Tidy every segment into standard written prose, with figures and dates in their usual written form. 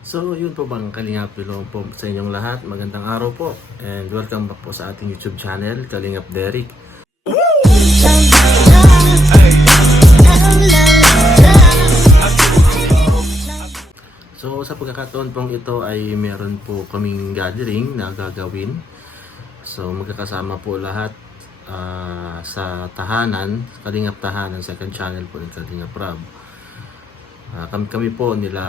So yun po mga Kalingap, hello po sa inyong lahat. Magandang araw po and welcome back po sa ating YouTube channel, Kalingap Derek. So sa pagkakataon pong ito ay meron po kaming gathering na gagawin. So magkakasama po lahat sa tahanan, Kalingap Tahanan, second channel po ng Kalingap Rob. Kami po nila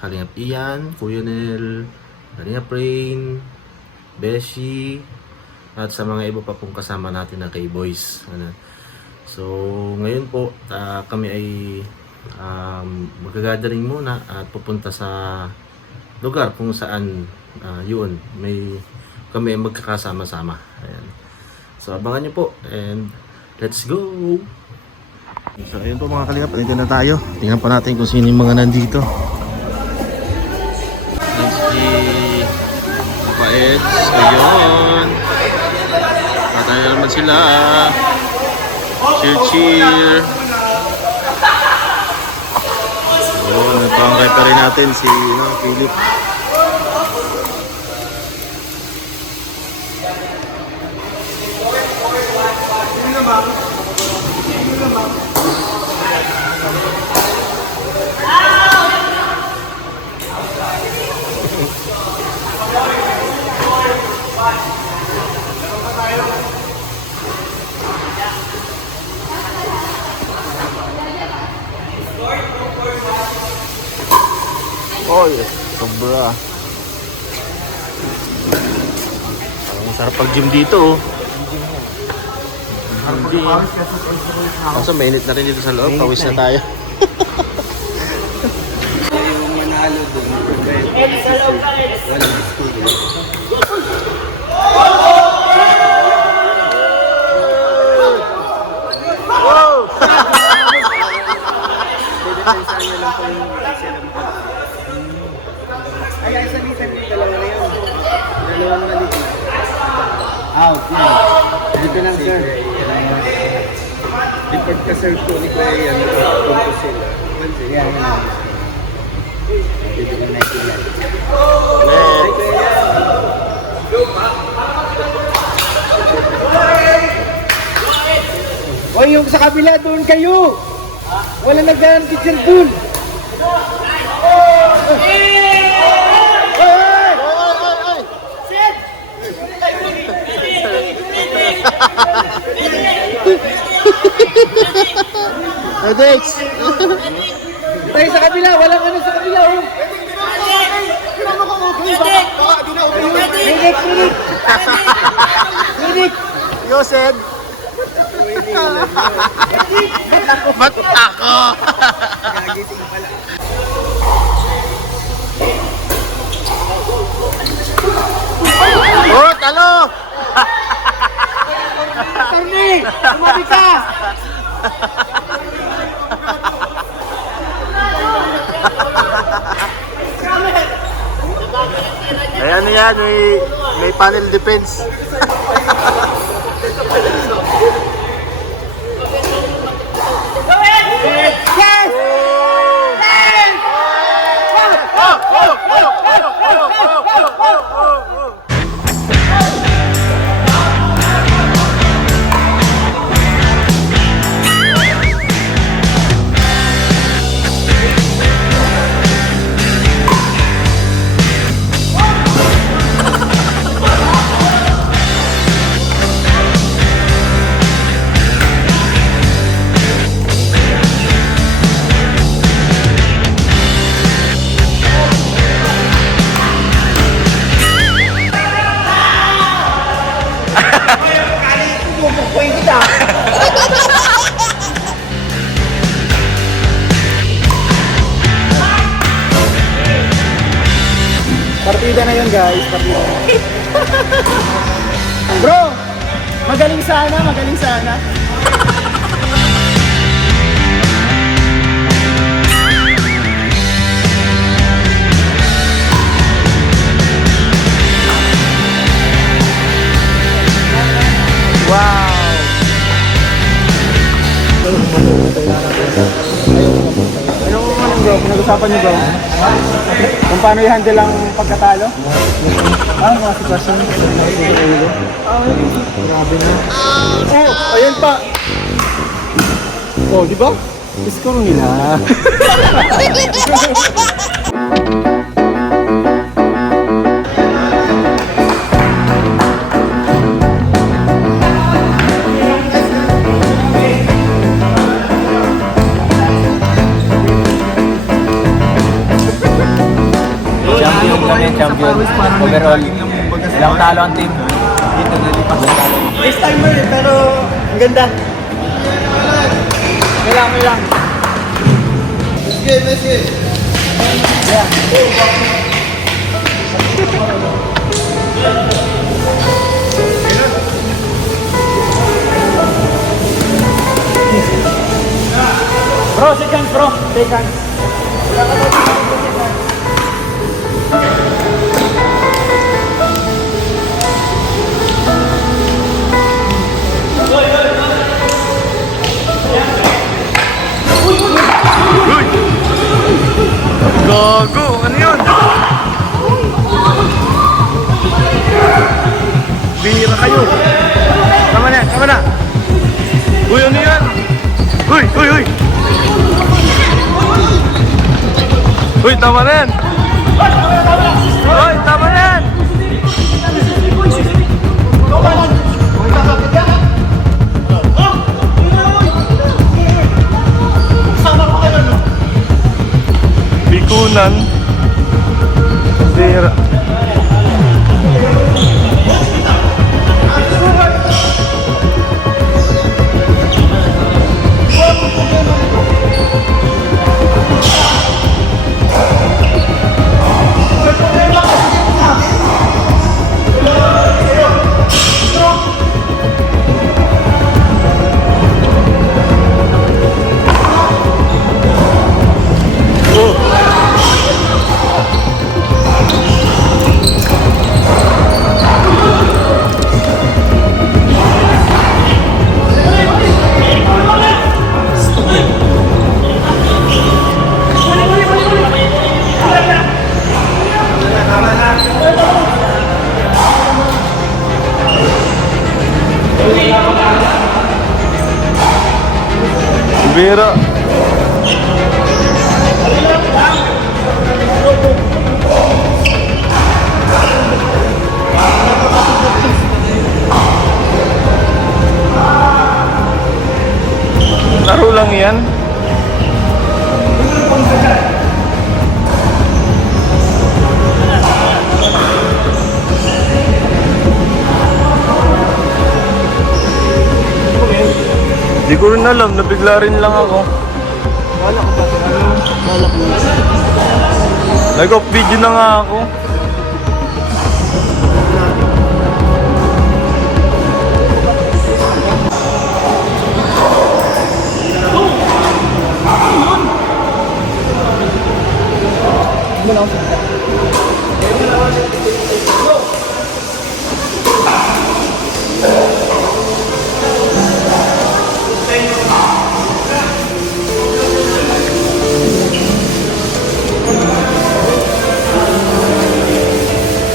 Kalingap Ian, Kuya Nel, Kalingap Rain, Beshi, at sa mga iba pa pong kasama natin na K-Boys. So ngayon po kami ay magagathering muna at pupunta sa lugar kung saan yun kami ay magkakasama-sama. Ayan. So abangan nyo po and let's go! So ayun po mga Kalingap, nandito na tayo. Tingnan pa natin kung sino yung mga nandito. Si Papa Eds, ayun. Patay naman sila. Cheer. Ayun, nagpangkay pa rin natin si Philip. Oh yes, sobra. Ang sarap pag-gym dito. Kaso mainit na rin dito sa loob, pawis na tayo. Yung manalo doon, walang studio. Ay, isang litan yung dalawa na yun. Dalawang balik na. Out, yun. Dito lang, sir. Report ka, sir, po ni Kuya yan. Punto sila. Yan, yan. Dito lang nakikita. O, yung sa kabila doon kayo. Wala nagdaan teacher doon. Adex! Tayo sa kabila, walang ano sa kabila, oh. Medic! Yosed! Ba't ako? Oh, talo! Tarni! Tumabi ka! Ayan na yan, may panel defense. Yes! Partida na yun, guys. Partida na. Bro, magaling sana, magaling sana. Wow! Ayun, bro. Pag-usapan niyo ba? Kung paano i-handle ang pagkatalo? Mga sitwasyon. Grabe na. Oh, ayan pa. Oh, di ba? Score nila. Champion kami, champion. Overall, ilang talo ang team. Dito nalipas na talo. First timer eh, pero ang ganda. May lang. Let's go. Bro, shake hands bro. Shake hands. Gago! Ano yun? Bihira kayo! Tama na! Uy, ano yan? Uy! Uy, tama na yan! Uy, tama na yan! Bikunan. Bihira. Bihira. Laro lang yan. Di ko rin alam, nabigla rin lang ako. Nag-off video na nga ako.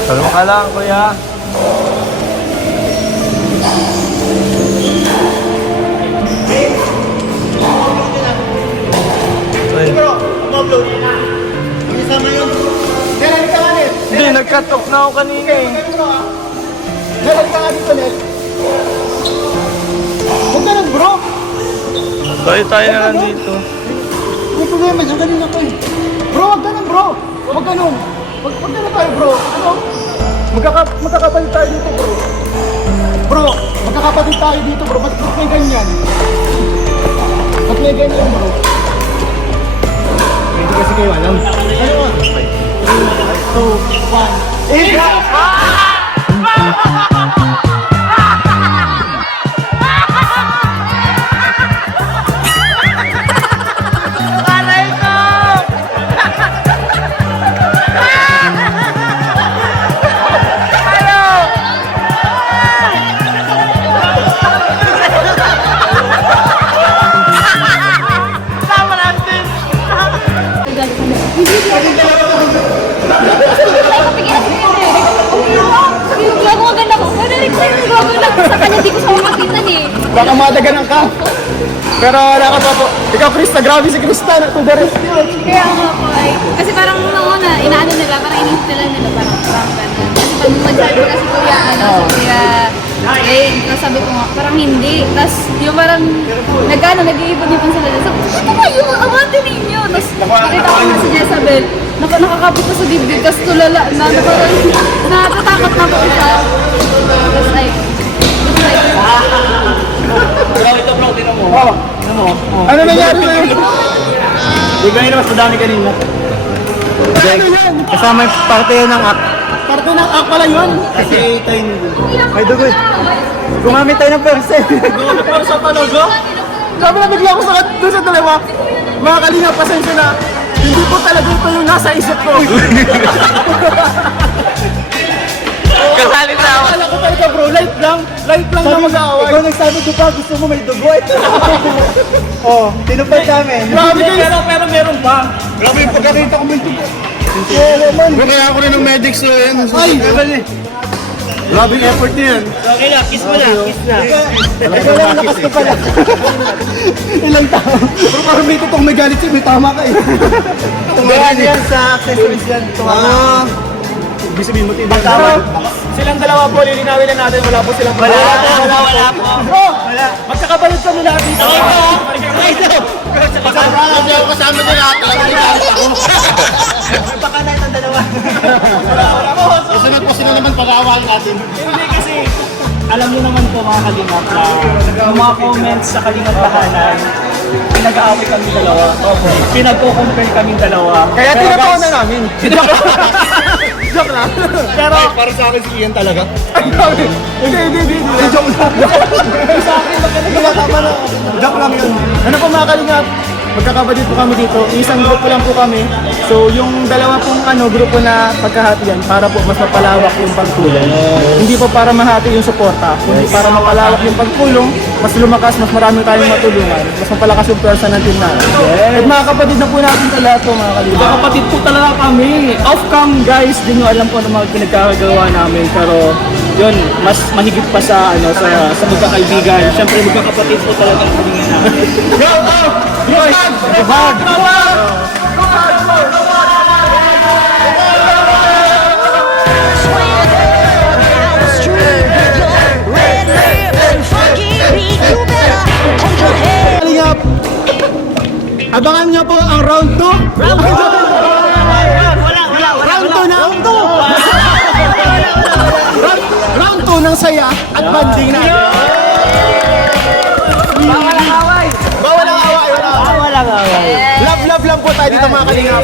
Kalma ka lang, kuya. Ay. Isama yun. Meron ka nga net. Hindi, nagkatok na ako kanina eh. Meron ka nga dito net. Huwag ka lang bro. Tayo na lang dito. May problema dyan kanina ko eh. Bro, wag ganun bro. Wag ganun. Wag ganun tayo bro. Ano? Magkakapatid tayo dito bro. Bro, magkakapatid tayo dito bro. Ba't may ganyan? Ba't may ganyan bro? Hindi kasi kayo alam. Ano? 3, 2, 1. hindi ko siya makakitan eh. Baka madaganan ka. Pero wala ka pa po. Ikaw, Krista, grabe si Krista. To the rescue. Kaya nga po ay, kasi parang nung una, inaano nila, parang inisip nila parang ganun. Kasi pag nagsabi ko na si Kuya, si Kuya, tapos sabi ko nga, parang hindi. Tapos yung parang, nag-iipon-ipon sila. Sabi ko, ano ba yung amante ninyo? Tapos nakita ko na si Jezabel, nakakapit na sa dibdib, tapos tulala na, parang natatakot na po siya. Tapos like, Ano nangyari sa'yo? Di ba yun mas madami kanina? Ano yan? Kasama yung parte ng act. Parte ng act pala yun. Kasi tayo may dugo. Gumamit tayo ng perse. Sa talaga? Grabe na bigla ako sa doon sa dalawa. Mga kalinga, pasensya na. Hindi po talaga ito yung nasa isip ko. Kasali na ako. Akala ko talaga bro, light lang na mag-aaway. Ikaw nagsabi ko pa, gusto mo may dugo. Oh, tinupad namin. Grabe guys. Pero meron pa. Grabe yung pagkakita ko may tubo. Oo man. Kaya ako rin ng medics so yan. Ay! Grabe yung effort niya yan. Okay na, kiss mo na, kiss na. Ikaw lang lakas ka pala. Ilang tao. Pero parang may totoong may galit siya, may tama ka eh. Tumahan yan sa accessories yan. Ibig sabihin mo tayo. Silang dalawa po, lilinawin na natin. Wala po silang wala po. Bro! Magkakabalot kami lahat dito. Hindi ako kasama din lahat. Baka na itong dalawa. Kasunod po sila naman pag-aawain natin. Hindi kasi, alam niyo naman po mga kalingap na yung mga comments sa kalingap tahanan, pinag-aaway kami dalawa. Pinagko-compare kami dalawa. Kaya Pero tinatawa guys, na namin. Joke lang. Pero, Para sa akin si Ian talaga. Hindi. Joke lang. Sa akin, tama na. Joke lang yun. Ano po mga kalingap? Magkakabadit po kami dito. Isang grupo lang po kami. So yung dalawa pong grupo na pagkahatian para po mas mapalawak yung pagtulong. Hindi po para mahati yung suporta, kundi para mapalawak yung pagtulong, mas lumakas, mas marami tayong matulungan, mas mapalakas yung person ng team natin. At mga kapatid na po natin sa lahat po mga kalingap. kapatid po talaga kami. Off-cam guys, di nyo alam po ano mga pinagkakagawa namin. Pero, yun, mas mahigit pa sa sa magkakaibigan. Siyempre, magkakapatid po talaga kami na. Go! Yes! Hard! Kalingap! Abangan nyo po ang round 2. Round 2 na! Round 2 ng saya at banding natin. Bawal ang away. Love lang po tayo dito mga kalingap.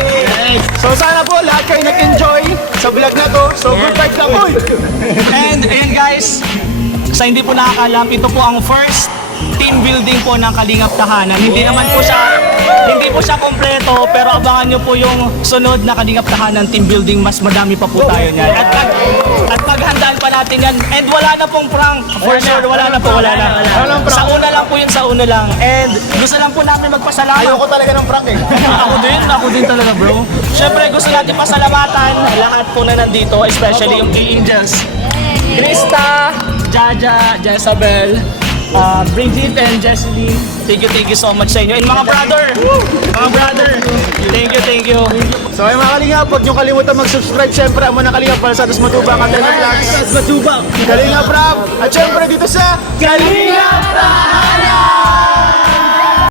So sana po lahat kayo nag-enjoy sa vlog na to. So good vibes lang po. And ayan guys, sa hindi po nakakalam, ito po ang first team building po ng Kalingap Tahanan. Hindi po siya kompleto, pero abangan nyo po yung sunod na Kalingap Tahanan team building. Mas madami pa po tayo niyan. At paghandaan pa natin yan. And wala na pong prank. For sure, wala na. Sa una lang po yun, sa una lang. And gusto lang po namin magpasalamat. Ayoko talaga ng prank eh. Ako din talaga bro. Siyempre gusto natin pasalamatan lahat po na nandito, especially yung Angels. Krista, Jaja, Jezabel, Bridget and Jesseline. Thank you so much sa inyo. And mga brother, thank you. So ay mga kalingap, huwag nyo kalimutan mag-subscribe. Siyempre, ang mga kalingap para sa Atos Matubang at Vlogs. Kalingap Rap. At siyempre dito sa Kalingap!